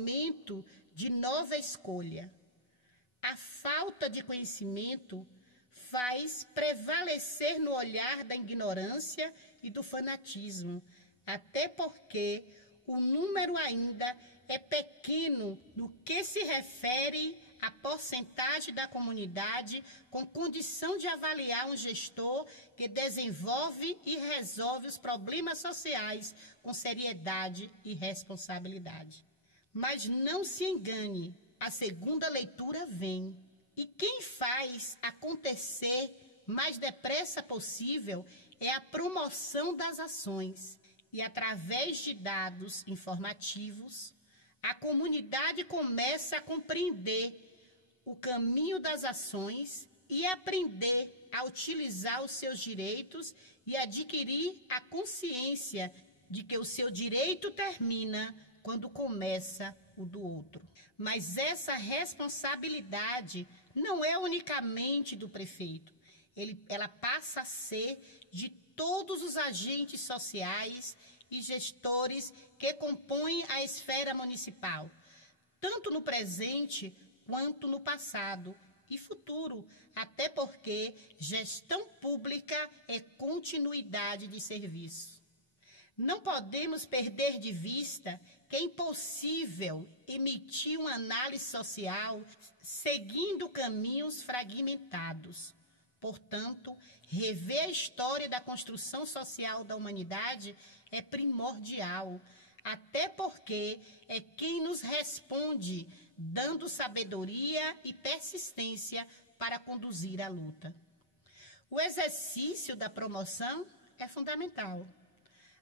momento de nova escolha. A falta de conhecimento faz prevalecer no olhar da ignorância e do fanatismo, até porque o número ainda é pequeno no que se refere à porcentagem da comunidade com condição de avaliar um gestor que desenvolve e resolve os problemas sociais com seriedade e responsabilidade. Mas não se engane, a segunda leitura vem. E quem faz acontecer mais depressa possível é a promoção das ações. E através de dados informativos, a comunidade começa a compreender o caminho das ações e aprender a utilizar os seus direitos e adquirir a consciência de que o seu direito termina quando começa o do outro. Mas essa responsabilidade não é unicamente do prefeito. Ela passa a ser de todos os agentes sociais e gestores que compõem a esfera municipal, tanto no presente quanto no passado e futuro, até porque gestão pública é continuidade de serviço. Não podemos perder de vista que é impossível emitir uma análise social seguindo caminhos fragmentados. Portanto, rever a história da construção social da humanidade é primordial, até porque é quem nos responde, dando sabedoria e persistência para conduzir a luta. O exercício da promoção é fundamental,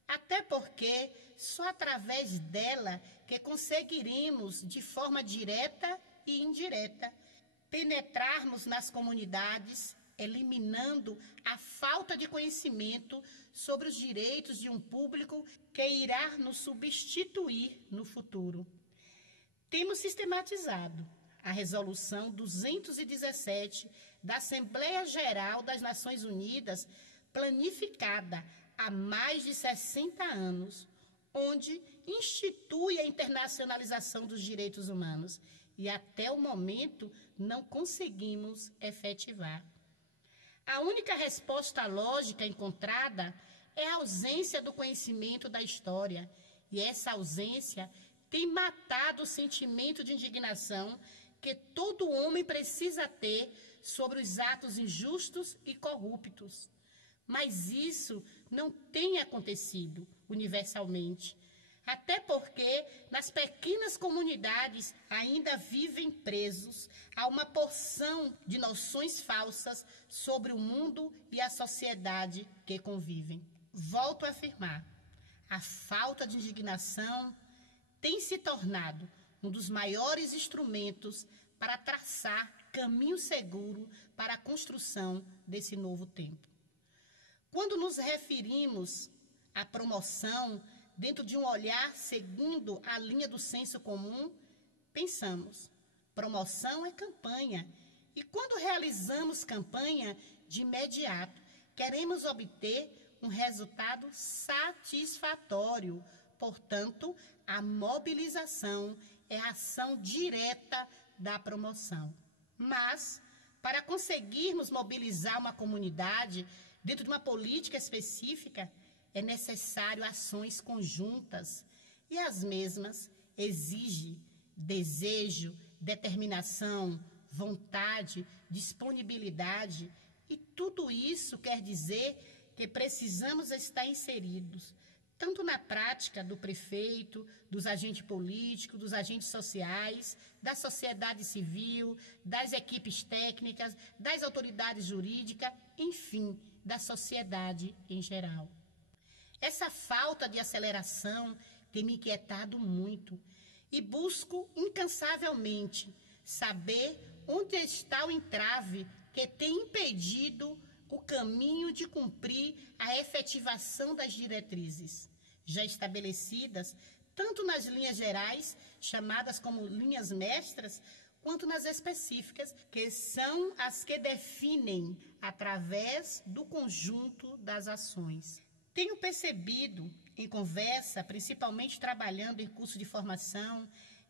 até porque só através dela que conseguiremos, de forma direta e indireta, penetrarmos nas comunidades, eliminando a falta de conhecimento sobre os direitos de um público que irá nos substituir no futuro. Temos sistematizado a Resolução 217 da Assembleia Geral das Nações Unidas, planificada há mais de 60 anos, onde institui a internacionalização dos direitos humanos e até o momento não conseguimos efetivar. A única resposta lógica encontrada é a ausência do conhecimento da história, e essa ausência tem matado o sentimento de indignação que todo homem precisa ter sobre os atos injustos e corruptos. Mas isso não tem acontecido universalmente, até porque nas pequenas comunidades ainda vivem presos a uma porção de noções falsas sobre o mundo e a sociedade que convivem. Volto a afirmar, a falta de indignação tem se tornado um dos maiores instrumentos para traçar caminho seguro para a construção desse novo tempo. Quando nos referimos à promoção dentro de um olhar seguindo a linha do senso comum, pensamos, promoção é campanha. E quando realizamos campanha, de imediato, queremos obter um resultado satisfatório. Portanto, a mobilização é a ação direta da promoção. Mas, para conseguirmos mobilizar uma comunidade dentro de uma política específica, é necessário ações conjuntas e as mesmas exigem desejo, determinação, vontade, disponibilidade, e tudo isso quer dizer que precisamos estar inseridos tanto na prática do prefeito, dos agentes políticos, dos agentes sociais, da sociedade civil, das equipes técnicas, das autoridades jurídicas, enfim, da sociedade em geral. Essa falta de aceleração tem me inquietado muito e busco incansavelmente saber onde está o entrave que tem impedido o caminho de cumprir a efetivação das diretrizes já estabelecidas, tanto nas linhas gerais, chamadas como linhas mestras, quanto nas específicas, que são as que definem através do conjunto das ações. Tenho percebido, em conversa, principalmente trabalhando em curso de formação,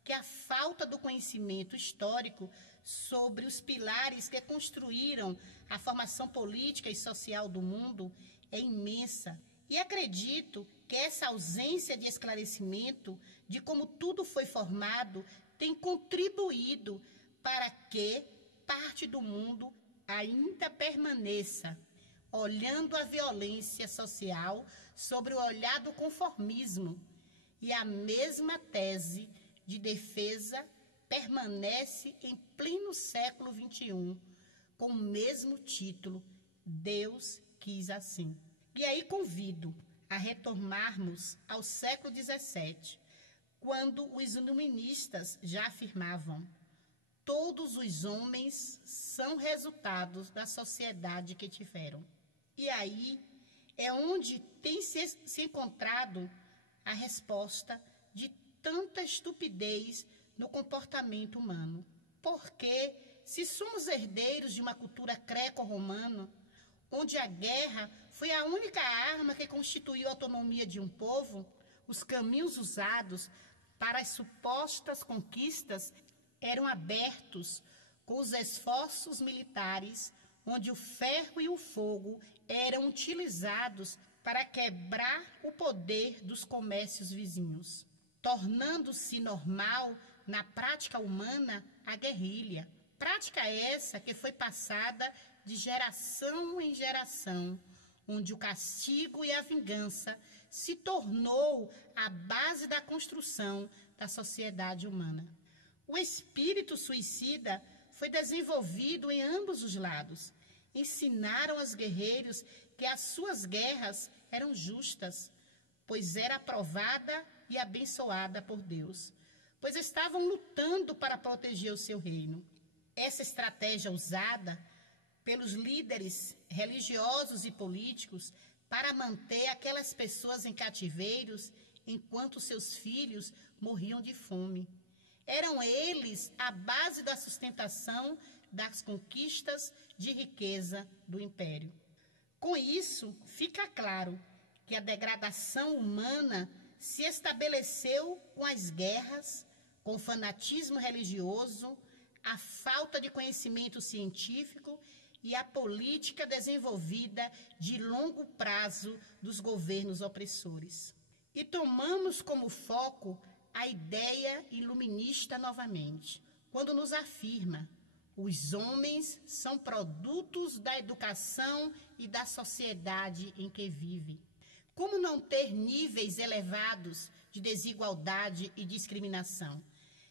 que a falta do conhecimento histórico sobre os pilares que construíram a formação política e social do mundo é imensa. E acredito que essa ausência de esclarecimento de como tudo foi formado tem contribuído para que parte do mundo ainda permaneça olhando a violência social sobre o olhar do conformismo. E a mesma tese de defesa permanece em pleno século XXI, com o mesmo título, Deus quis assim. E aí convido a retomarmos ao século XVII, quando os iluministas já afirmavam: todos os homens são resultados da sociedade que tiveram. E aí é onde tem se encontrado a resposta de tanta estupidez no comportamento humano. Porque, se somos herdeiros de uma cultura greco-romana, onde a guerra foi a única arma que constituiu a autonomia de um povo, os caminhos usados para as supostas conquistas eram abertos com os esforços militares, onde o ferro e o fogo eram utilizados para quebrar o poder dos comércios vizinhos, tornando-se normal na prática humana a guerrilha. Prática essa que foi passada de geração em geração, onde o castigo e a vingança se tornou a base da construção da sociedade humana. O espírito suicida foi desenvolvido em ambos os lados. Ensinaram aos guerreiros que as suas guerras eram justas, pois era aprovada e abençoada por Deus, pois estavam lutando para proteger o seu reino. Essa estratégia usada pelos líderes religiosos e políticos para manter aquelas pessoas em cativeiros enquanto seus filhos morriam de fome. Eram eles a base da sustentação das conquistas de riqueza do império. Com isso, fica claro que a degradação humana se estabeleceu com as guerras, com o fanatismo religioso, a falta de conhecimento científico e a política desenvolvida de longo prazo dos governos opressores. E tomamos como foco a ideia iluminista novamente, quando nos afirma: os homens são produtos da educação e da sociedade em que vivem. Como não ter níveis elevados de desigualdade e discriminação,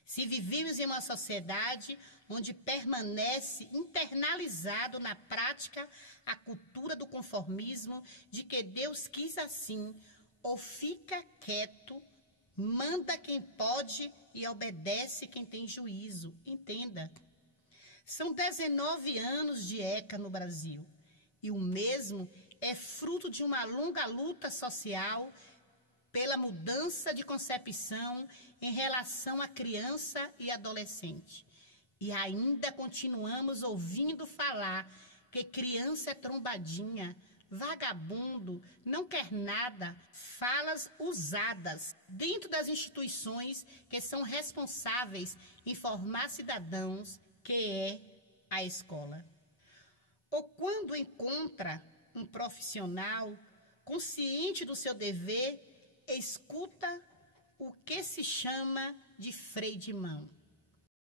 se vivemos em uma sociedade onde permanece internalizado na prática a cultura do conformismo, de que Deus quis assim, ou fica quieto, manda quem pode e obedece quem tem juízo. Entenda. São 19 anos de ECA no Brasil, e o mesmo é fruto de uma longa luta social pela mudança de concepção em relação à criança e adolescente. E ainda continuamos ouvindo falar que criança é trombadinha, vagabundo, não quer nada, falas usadas dentro das instituições que são responsáveis em formar cidadãos, que é a escola. Ou quando encontra um profissional consciente do seu dever, escuta o que se chama de freio de mão.